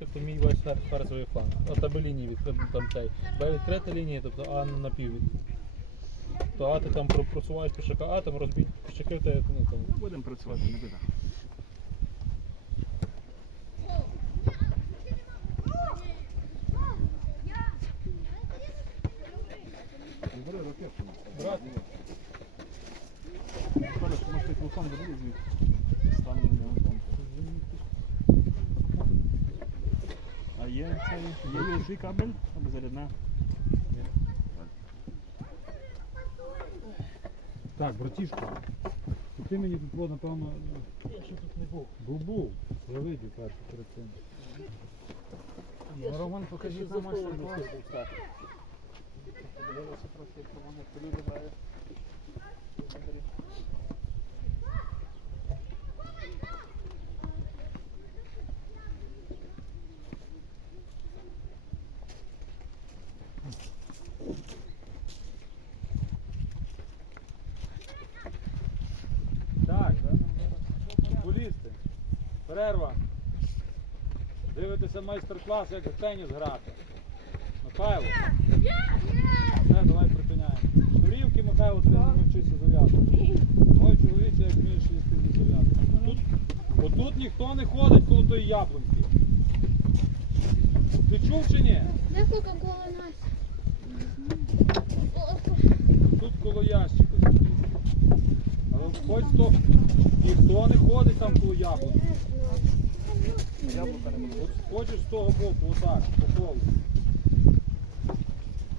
метр, то мій фер- ферзовий фланг. От аби лінії відкрита там цей. Б відкрита лінія, тобто А на пів від. То А ти там про- просуваєш пішака, А там розбій пішаки, то ну там. Будемо працювати, не біда. Шкода, що може телефон забули звідти. Стане на там. А є цей, є USB кабель або зарядна? Так, братішко. Ти мені тут, о, напевно, Я ще тут не був. був був. Я видів першу перед цим. Ну, Роман, покажіть нам майстер-клас. Подивилися трохи, як Роман як люди. Перерва. Дивитеся майстер-клас, як в теніс грати. Михайло. Все, давай припиняємо. Шнурівки, Михайло, треба навчитися зав'язувати. Ой, чоловіче, як вмієш їсти не зав'язувати. Тут, отут ніхто не ходить коло тої яблуньки. Ти чув чи ні? Де Кока-Кола? Тут коло ящика хоч то ніхто не ходить там. Яблука не. От хочеш з того боку, отак, по колу.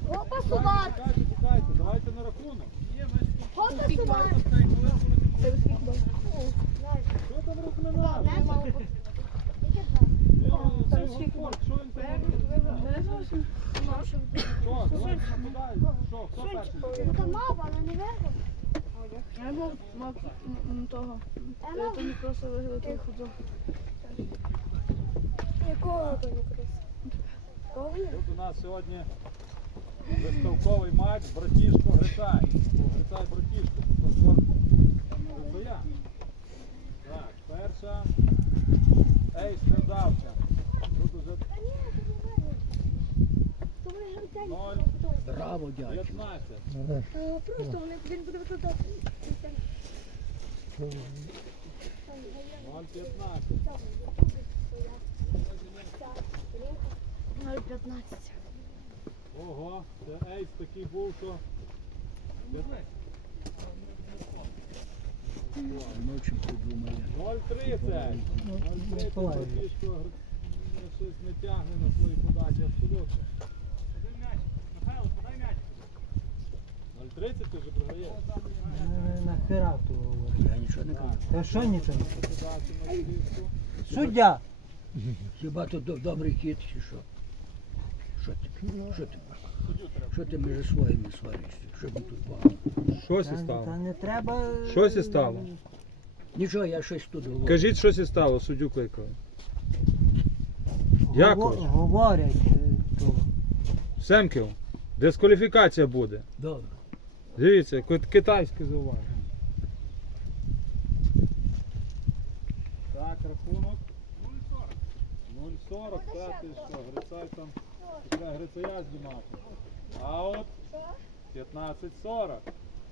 Опа, Чекайте, чекайте, чекайте, давайте на рахунок. Опа, собак! Що там? Що він там робить? Що, давайте нападай. Що, хто перший? Це мава, але не виграв. Я мав, того. Я то не просто виглядати худо. Якого то не крис? Тут у нас сьогодні виставковий матч братішко Грицай. О, Грицай братішко. Це я. Так, перша. Ей, страдавця. Тут уже То 0, Браво, дядько. 15. Е, Просто вони- він буде викладати. 0,15. 0,15. Ого, це ейс такий був, що. Ночі подумали. 0,30. 0,30 братішко щось не тягне на свої подачі абсолютно. Один м'яч. Михайло, подай м'яч. 0,30 ти вже програєш. Нахера то говорить? Я нічого не кажу. Та що нічого не кажу? Суддя! Хіба то до- добрий хід чи що? Що ти? Що ти? Що ти між своїми сваришся? Що ми тут багато? Щось Та, та не треба. Щось і стало. Нічого, я щось тут говорю. Кажіть, що і стало, суддю кликали. Гово- Якович. Говорять е, то. Семків, дискваліфікація буде. Добре. Дивіться, ки- китайське зауваження. Так, рахунок. 0,40, це ти що, Грицай там, треба Грицая знімати. Аут 15,40.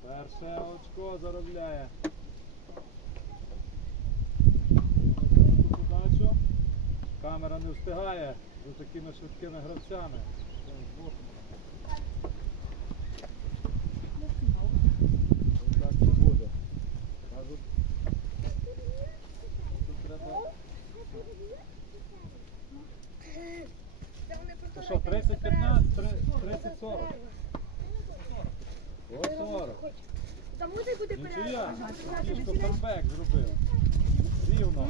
Перше очко заробляє. Подачу. Камера не встигає за такими швидкими гравцями. Так не буде. Кажуть, тут треба. Ну що, 30, 15, 30, 40. О, 40. Та музик буде Нічия. Тішко камбек зробив. Рівно.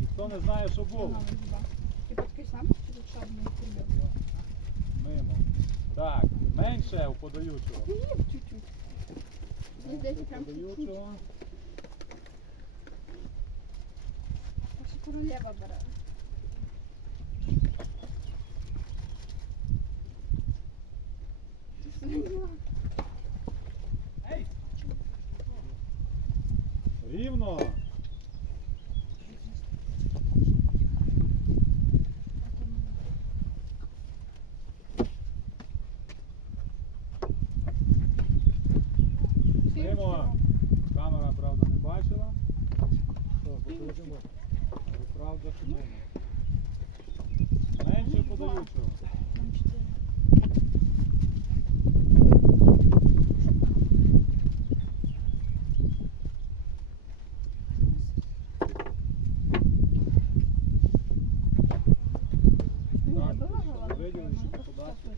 Ніхто не знає, що було. Мимо. Так, менше у подаючого. Прям Подаючого. Наша королева бере. Рівно. Мимо. Камера, правда, не бачила. Але правда, що мимо. Менше подаючого. Там чотири. Ні, Так, була що голова. виділи, що по подачі?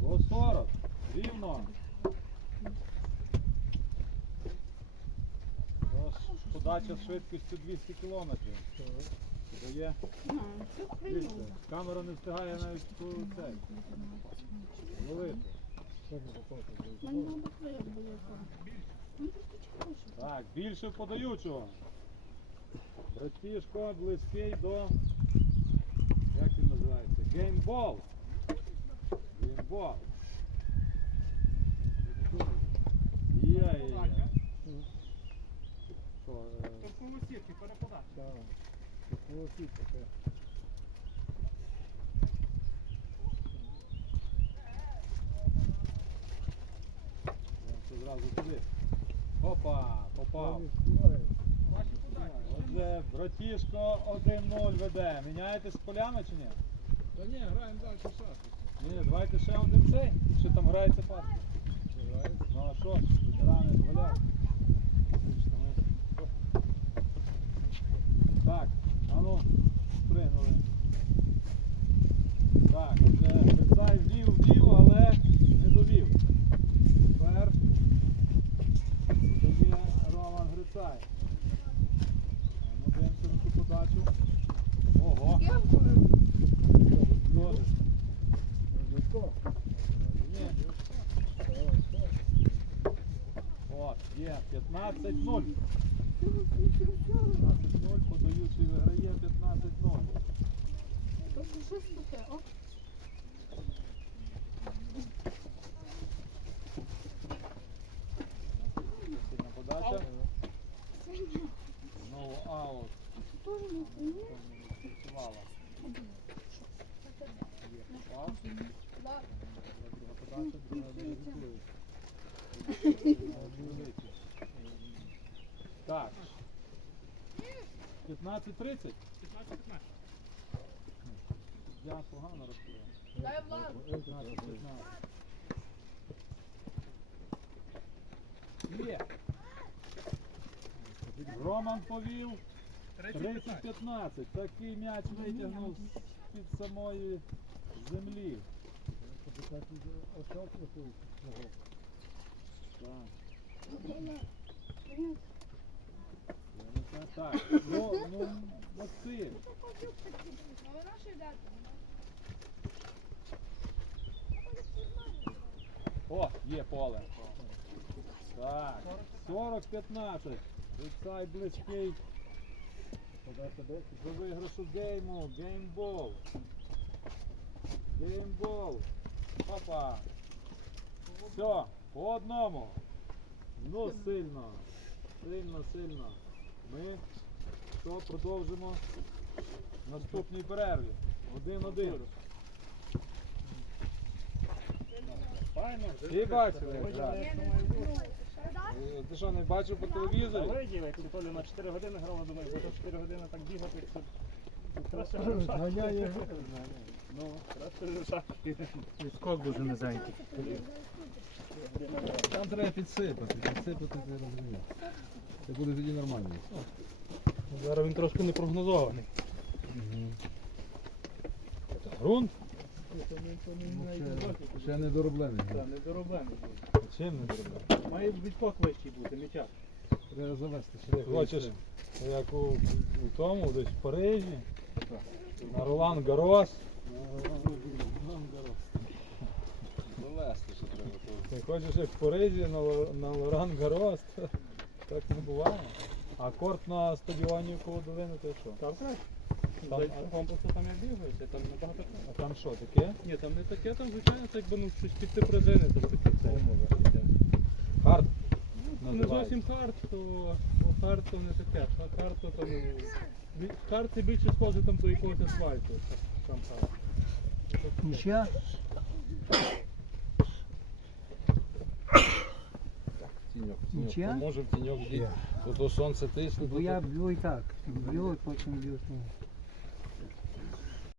По 40. Рівно. Тож подача з швидкістю 200 км. Дає. Дивіться, камера не встигає навіть по цей. Ловити. Так, більше подаючого. Братішко близький до. Як він називається? Геймбол. Геймбол. Є-є-є. Що, е, я це зразу туди. Опа, попав. Отже, братішко 1-0 веде. Міняєтесь полями чи ні? Та ні, граємо далі шахи. Ні, давайте ще один цей. Що там грається паска? Ну а що ж, ветерани звалять. Так, а ну, спригнули. Так, отже, Грицай ввів, ввів, але не довів. Тепер дає Роман Грицай. Дивимося на ту подачу. Ого! От, є, 15-0. 15-0, подаючий виграє 15-0. Тобто щось таке, о. Так. 15-30? 15-15. Я погано розповів. Дай влад. 15-15. Є. Роман повів. 30-15. Такий м'яч витягнув з-під самої землі. Так. Так, ну, ну, Максим. Ну. О, є поле. Так, 40-15. Вицай близький. До виграшу гейму. Геймбол. Геймбол. Папа. Все, по одному. Ну сильно. Сильно, сильно. Ми що продовжимо в наступній перерві. Один-один. Всі бачили, як? Е, Ти що, не бачив по телевізорі? Виділи, як Толі на 4 години грав, думаю, бо то 4 години так бігати. Краще в шахи. Ну, краще в шахи. Скок дуже низенький. Там треба підсипати, підсипати ти розумієш. Це буде тоді нормально. Зараз він трошки не прогнозований. Грунт? Ще, ще не дороблений. Недороблений. Чим не зробив? Має відкок вищий бути, м'яча. Треба завести. ще Ти хочеш, як у, у тому, десь в Парижі, на Ролан Гарос. Довести, що треба. Ти хочеш як в Парижі на, Ло- на Лоран Гарос, так не буває. А корт на стадіоні коло долини, то що? Там краще. Там, Комплексно там як бігається, там набагато а там що таке? Ні, там не таке, там звичайно, так би ну щось під пружини, то таке це. Хард Не називається. зовсім хард, то ну, хард то не таке. Ха- Хард то там. бі- Хард це більше схоже там до якогось асфальту. Сам хард. Нічия? Тіньок, Нічия? тіньок. Може в тіньок йти. Бо то сонце тисне. Бо я б'ю і так. Б'ю, і потім б'ю.